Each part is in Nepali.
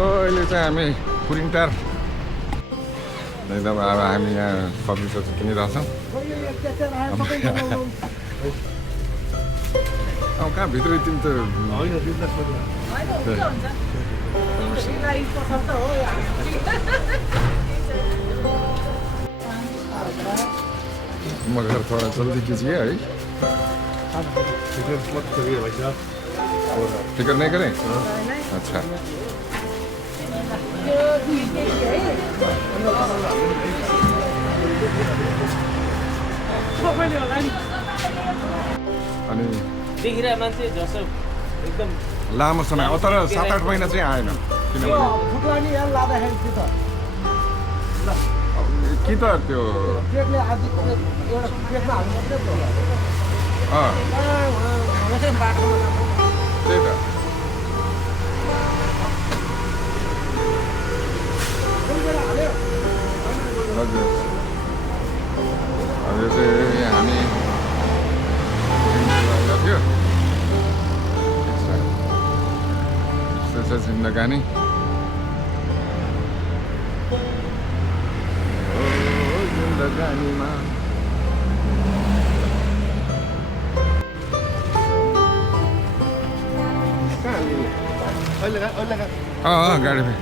अहिले चाहिँ हामी पुरिङटार एकदम अब हामी यहाँ सब्जी सब्जी किनिरहेछौँ अब कहाँ भित्र तिमी त मगर थोड़ा जल्दी कीजिए है फिक्र नहीं करें अच्छा अनि देखिरहेको मान्छे जसो एकदम लामो समय अब तर 7-8 महिना चाहिँ आएन कि त त्यो त्यही त हजुर अब यो चाहिँ हामी थियो यस्तो छ जिन्दगानी जिन्दगानीमा गाडी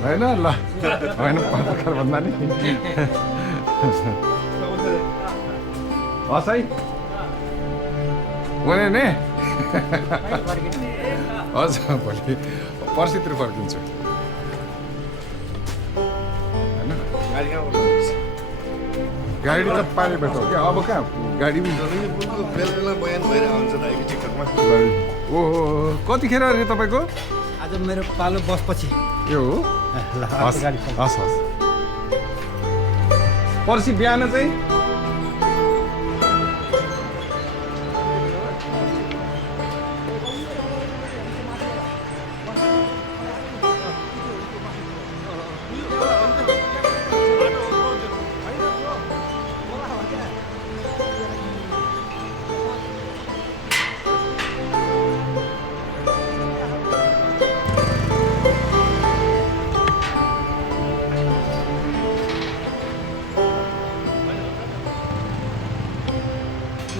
होइन ल होइन पत्रकार भन्दा नि हस् है भने नि हजुर भोलि पर्सितिर फर्किन्छु होइन गाडी त पानी भेटौ क्या अब कहाँ गाडी ओहो कतिखेर अरे तपाईँको आज मेरो पालो बसपछि यो हो हस् हस् हस् पर्सि बिहान चाहिँ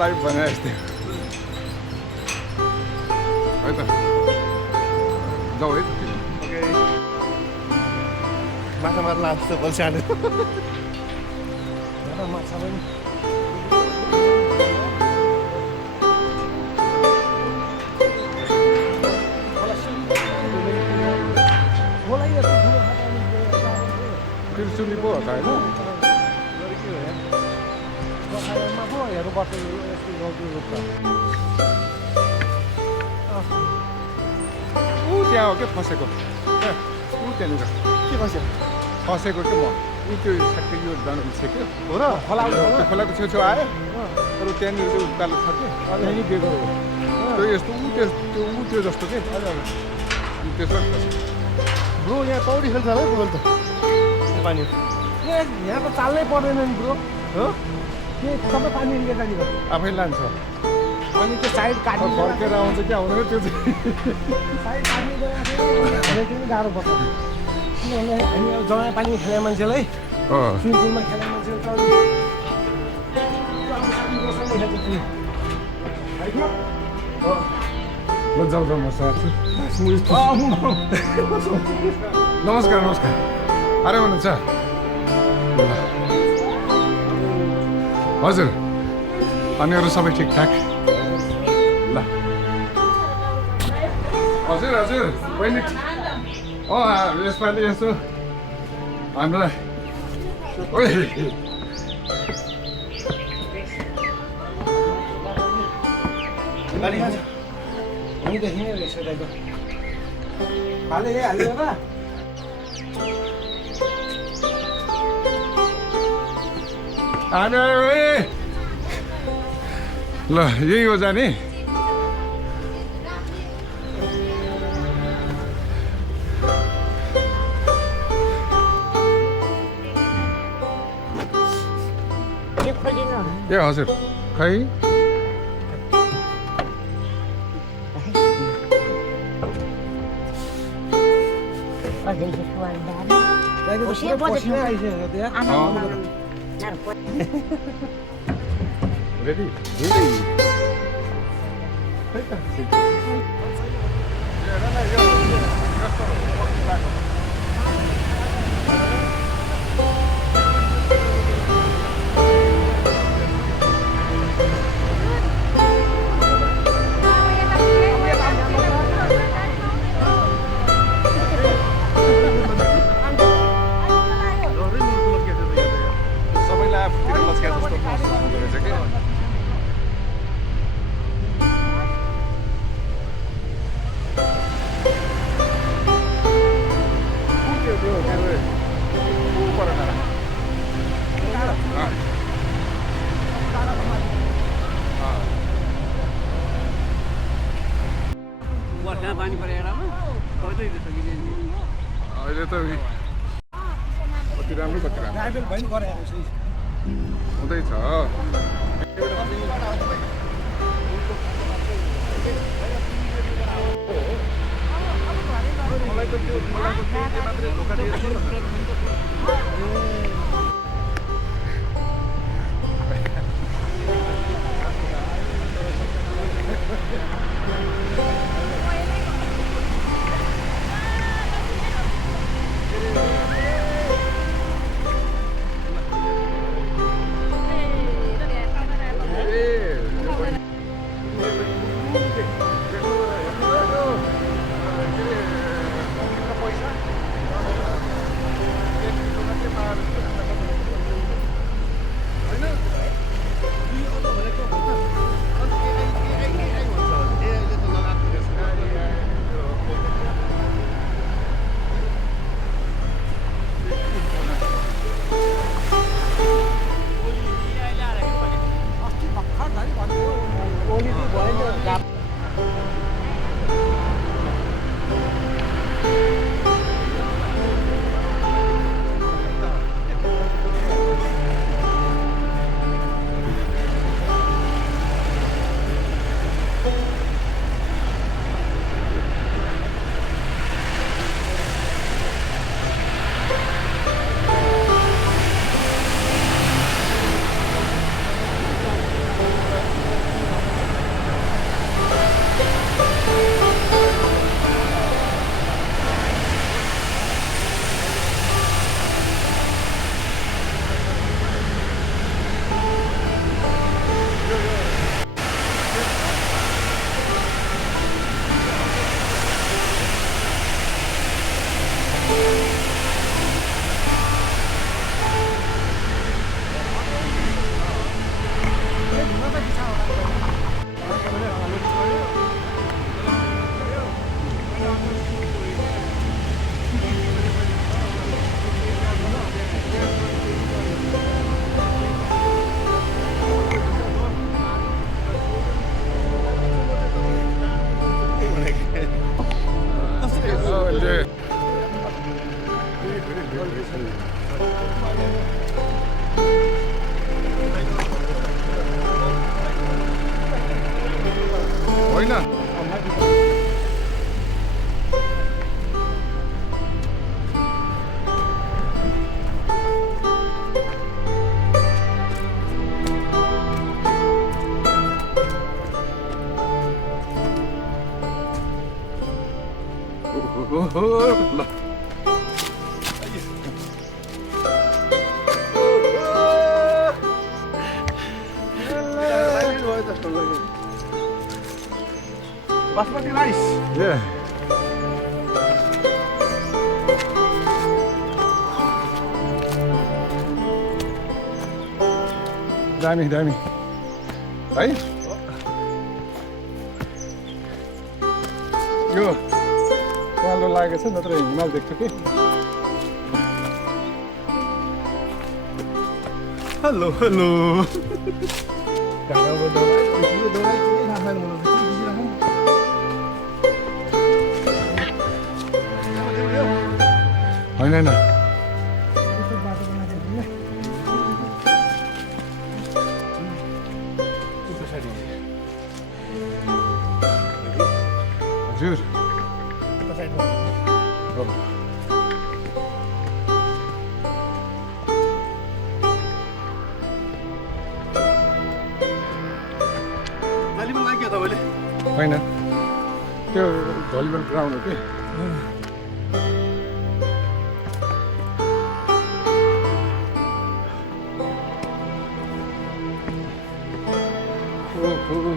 लाइभ बनाए जस्तै है त जाऊ है माछा मार्न लाग्छ बल्छानु त्रिशुली पो हो त होइन त्यहाँ हो क्या फसेको त्यहाँनिर के फस्यो फसेको के म त्यो ठ्याक्कै यो जानु इच्छा हो र खोलाको छेउछेउ आयो तर त्यहाँनिर चाहिँ उकालो छ कि त्यहाँनिर दिएको हो त्यो यस्तो त्यो जस्तो के त्यसमा ब्रो यहाँ पौडी खेल्छ होला है ब्रो त पानी यहाँ त चाल्नै पर्दैन नि ब्रो हो के सबै पानी यतानिर आफै लान्छ अनि त्यो साइड काट्नु फर्केर आउँछ कि आउँदैन त्यो चाहिँ साइड काट्नु पनि गाह्रो पर्छ किनभने हामी अब जमाया पानी खेल्ने मान्छेलाई स्विमिङ पुलमा खेल्ने मान्छेलाई जाउँ म साथी नमस्कार नमस्कार आराम हुनुहुन्छ हजुर अनि अरू सबै ठिकठाक ल हजुर हजुर बहिनी यसपालि यसो हामीलाई यहीँदेखि नै रहेछ दाइको हाल्यो बा हामी आयो है ल यही हो जाने ए हजुर खै दाइको त पुरै पसिना आइसक्यो त्यहाँ रेडी सबैलाई आफूतिर लस्किया जस्तो महसुस हुँदो रहेछ कि पानी परेर अहिले त कति राम्रो कति राम्रो हुँदैछ मलाई त त्यो मात्रै धोका दिएर ल बासमती राइस दामी दामी है यो उहाँलो लागेको छ नत्र हिमाल देख्थ्यो कि हेलो हेलो होइन होइन हजुर भलिबल लाग्यो तपाईँले होइन त्यो भलिबल ग्राउन्ड हो कि ओहो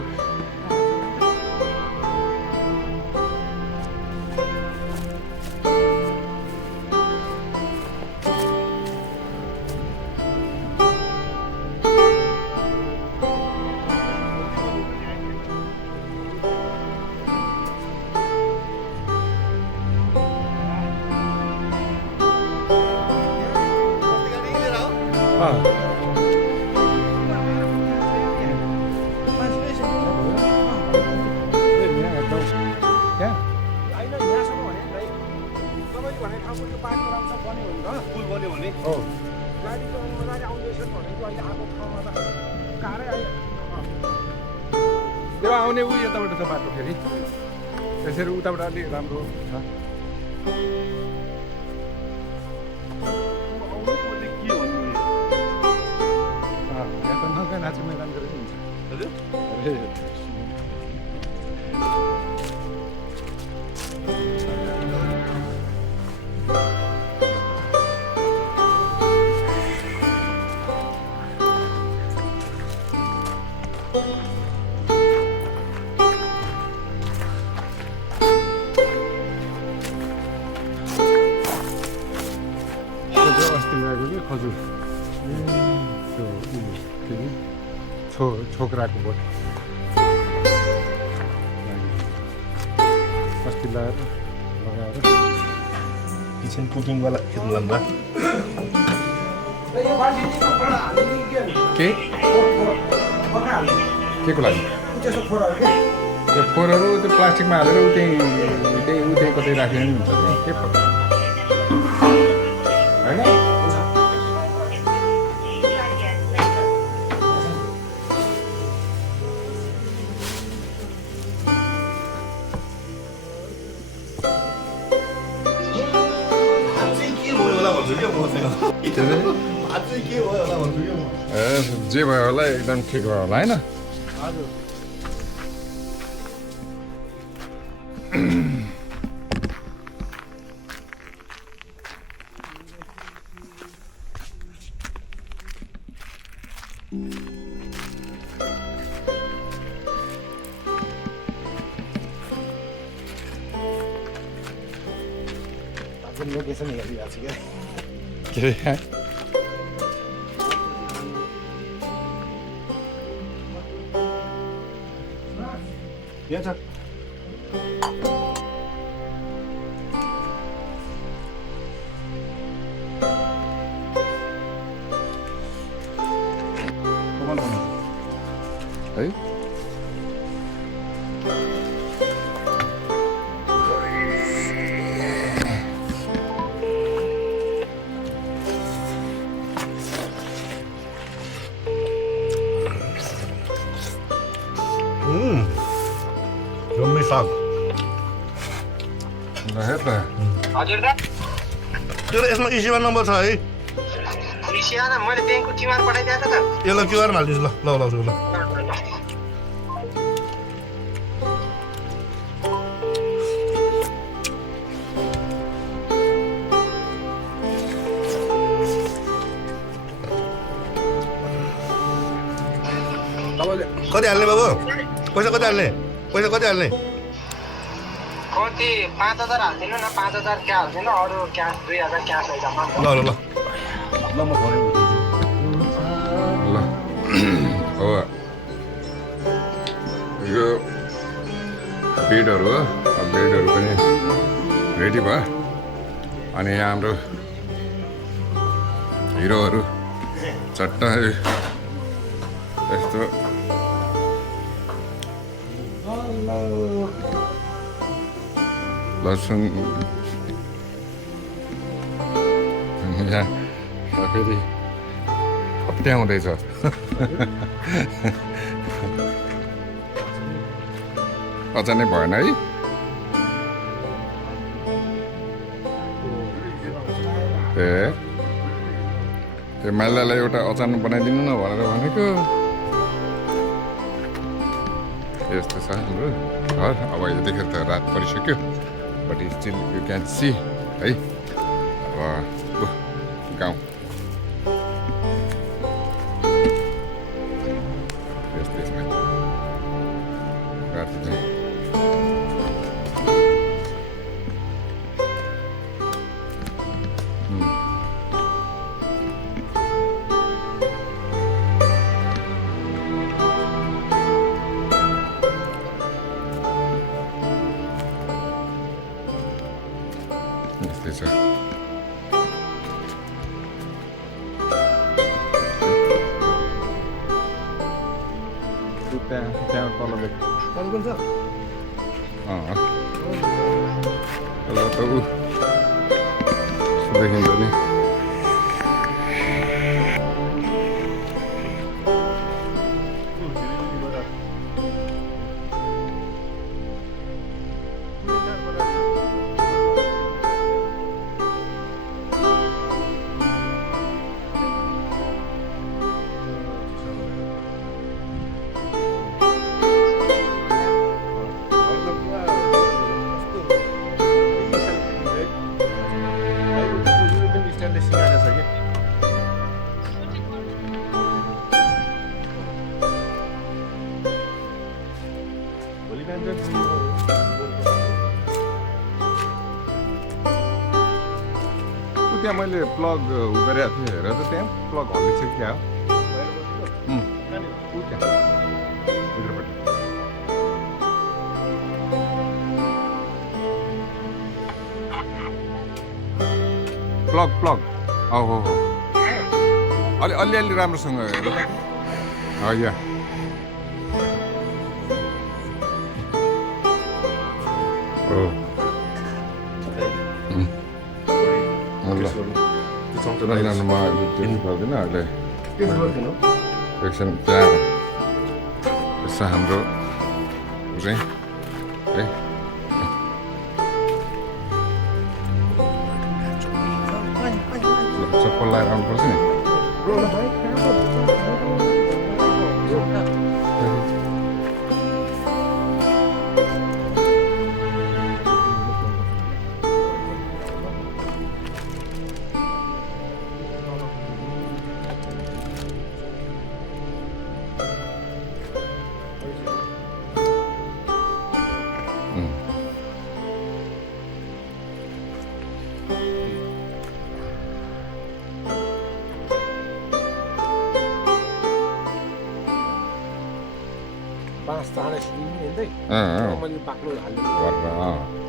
पुल बन्यो भने त्यो आउने ऊ यताबाट छ बाटो फेरि त्यसरी उताबाट अलिक राम्रो छ यहाँ त नौका नाच मैदान गरेको हुन्छ अस्ति ल्याएको कि खजुर त्यो के अरे छोकराको बोट अस्ति लगाएर किचन कुकिङवाला खेल्नु के को लागि त्यो फोहोरहरू त्यो प्लास्टिकमा हालेर उ त्यहीँ कतै राखेर नि हुन्छ के फरक होइन जे भयो होला एकदम ठिक भयो होला होइन लोकेसन हेरिरहेको छु क्या के अरे यहाँ छ है जम्मी साग हेर त हजुर दा त्यो यसमा इसिआर नम्बर छ है ऋषिया दा मैले ब्याङ्कको क्युआर पठाइदिएको त यसलाई क्युआरमा हालिदिन्छु ल ल ल कति हाल्ने बाबु पैसा कति हाल्ने कति 5000 हालिदिनु न 5000 क्या हालिदिनु अरू क्यास 2000 क्यास लैजाउँ ल ल म घरै ल हो यो बेडहरू हो अब बेडहरू पनि रेडी भयो अनि यहाँ हाम्रो हिरोहरू चट्ट यस्तो लसुन यहाँ फेरि हप्ट्याउँदैछ अचानक भएन है ए त्यो माइलालाई एउटा अचानक बनाइदिनु न भनेर भनेको यस्तो छ हाम्रो घर अब यतिखेर त रात परिसक्यो but still you can see है अब गाउँ यस्तै छ राति चाहिँ यस्तै छ त्यहाँ तल कति छ तल त ऊ देखिन्छ नि त्यहाँ मैले प्लग गरेको थिएँ हेर त त्यहाँ प्लग हल्लिन्छ कि क्या हो ऊ त्यहाँ भित्रपट्टि प्लग हो अलि राम्रोसँग हेर यहाँ म गर्दिनँ अहिले एकछिन त्यहाँ यसो हाम्रो चाहिँ है चप्पल लगाएर आउनुपर्छ नि बाँस चाँडै सिक्नु हेर्दै मैले बाक्लो हाल्नु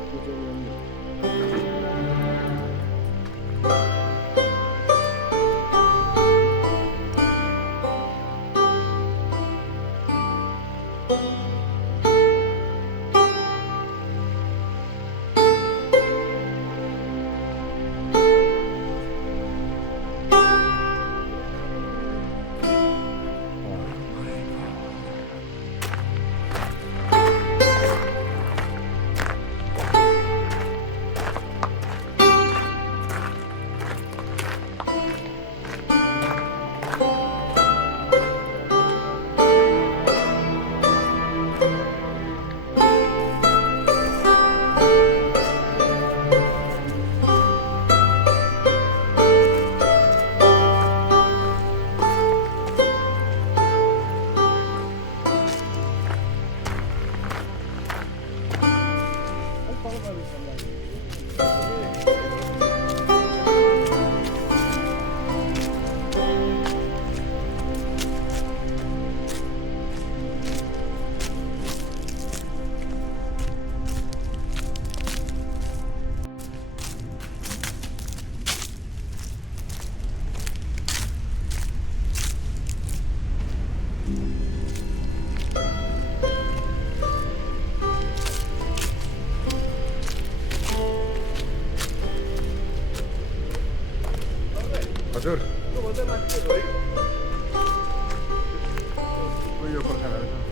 यो पर्खाहरू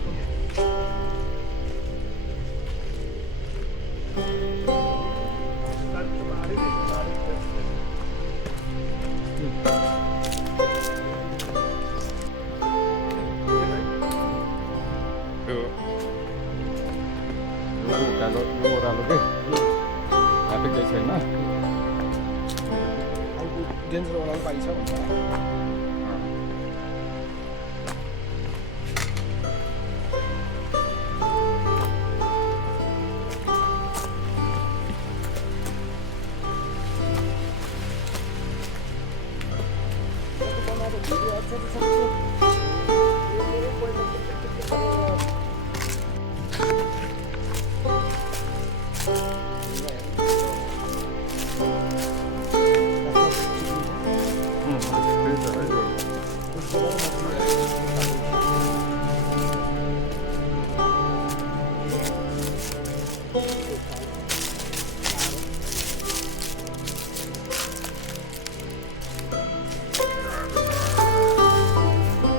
ओह्रालो के हातेकै छैन डेन्जर ओह्रालो पाइन्छ भन्छ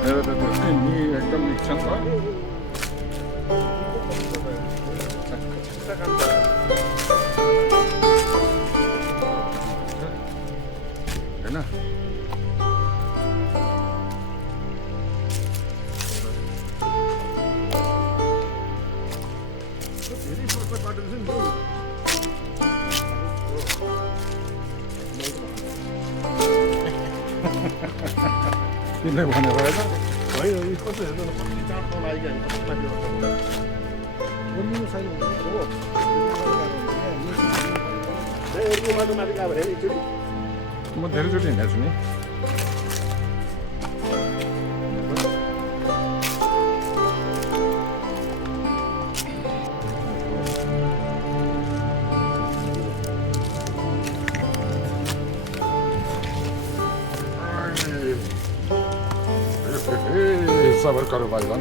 मेरो त त्यो नि एकदम इच्छा छ होइन धेरै फरक बाटो छ नि तिमीले भनेको होइन होइन यो कस्तो हेर्नु न कति चाँडो लाग्यो हामी कति माथि बोल्नु छैन हो यो बाटो माथि गयो भने एकचोटि म धेरैचोटि हिँडेको छु नि सबर करो भाइजान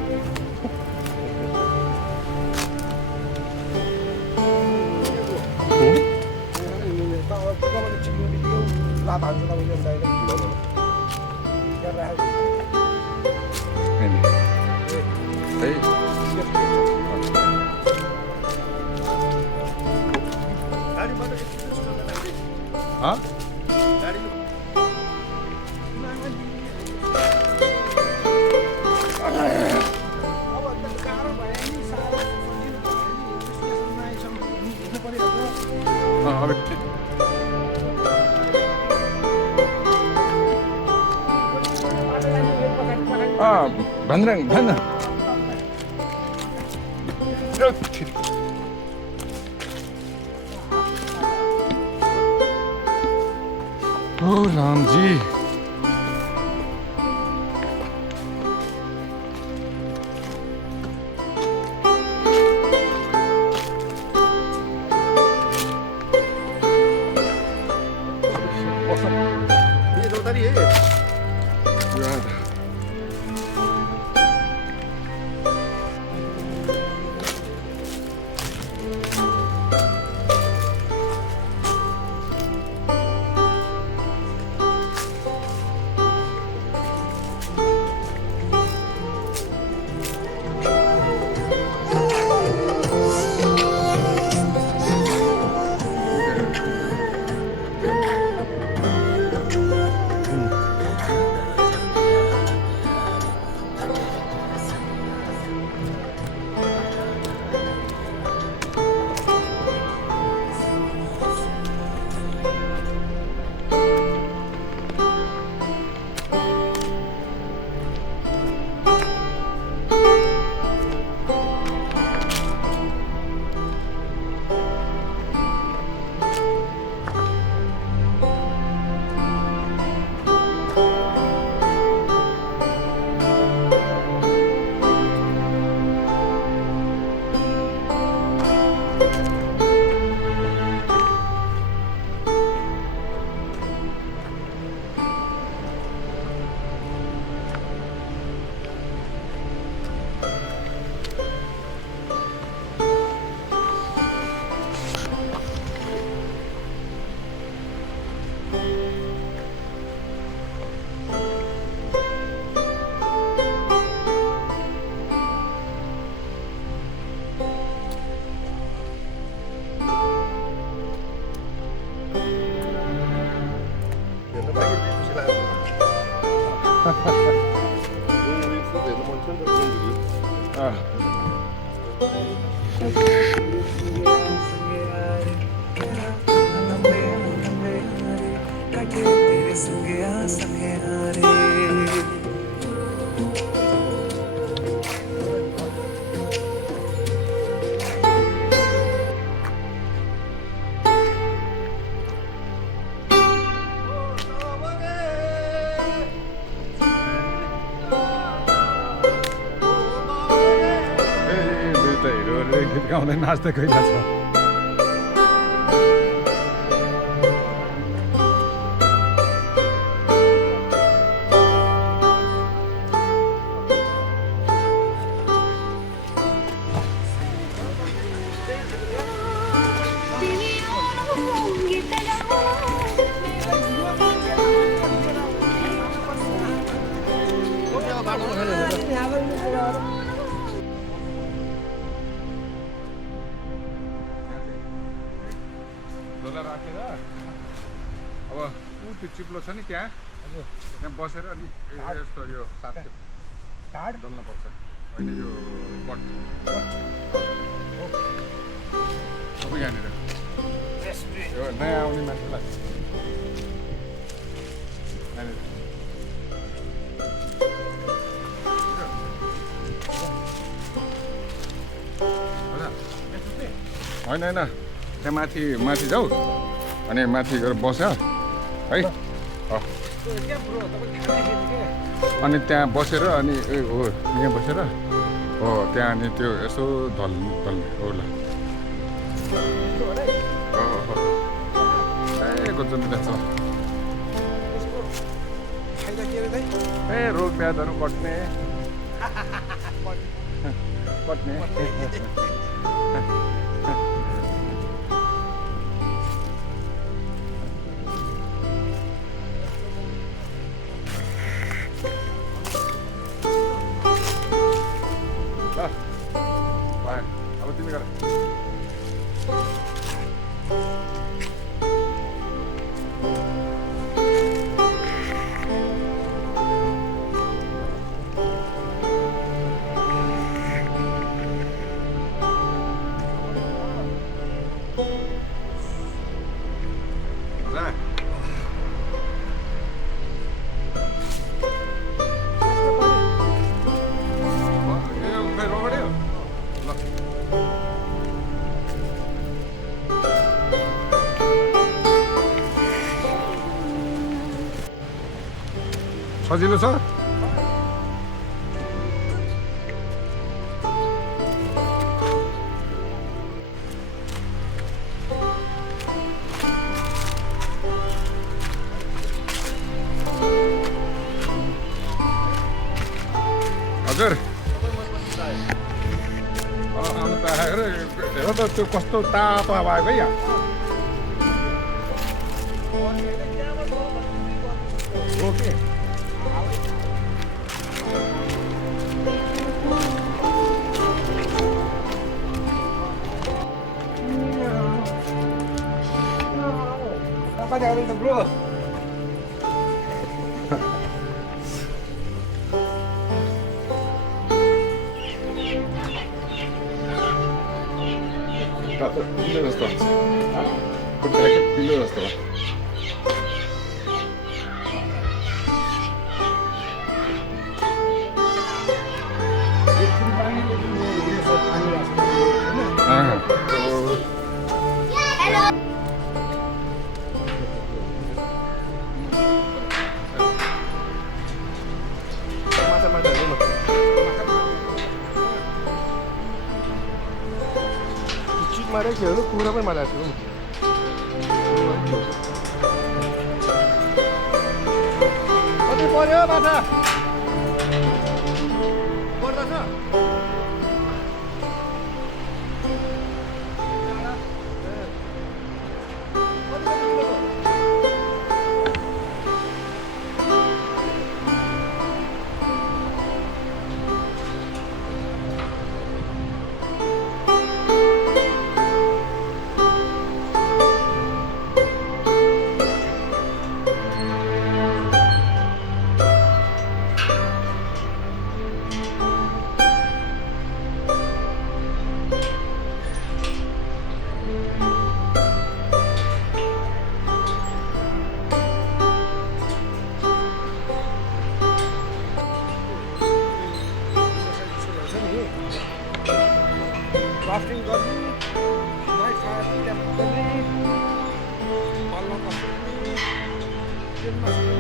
लात हान्छ तपाईँले डाइरेक्ट हाँ भन्दैन भन्न ओ रामजी हेर्नु मन छ नि त अँ गीत गाउँदै नाच्दै गइरहेको छ झोला राखेर अब ऊ त्यो चिप्लो छ नि त्यहाँ त्यहाँ बसेर अनि यस्तो यो सात कार्ड डल्नुपर्छ होइन यो पट सबै यहाँनिर यो नयाँ आउने मान्छेलाई यहाँनिर होइन होइन त्यहाँ माथि जाऊ अनि माथि गएर बस है अनि त्यहाँ बसेर अनि हो यहाँ बसेर हो त्यहाँ अनि त्यो यसो ढल्ने हो ल ए गजब छ ए रोग ब्याजहरू कट्ने अब तिमी गर सजिलो छ हजुर आउनु त हेर त त्यो कस्तो तातो भएको है यहाँ okay bro. Pilih restoran. Pilih restoran. Mari kita kurang pun malas tu. Mati pore mata. Porda sa. Rafting गर्ने नाइट फायर क्याम्प गर्ने पाल्न बस्ने ट्रेनमा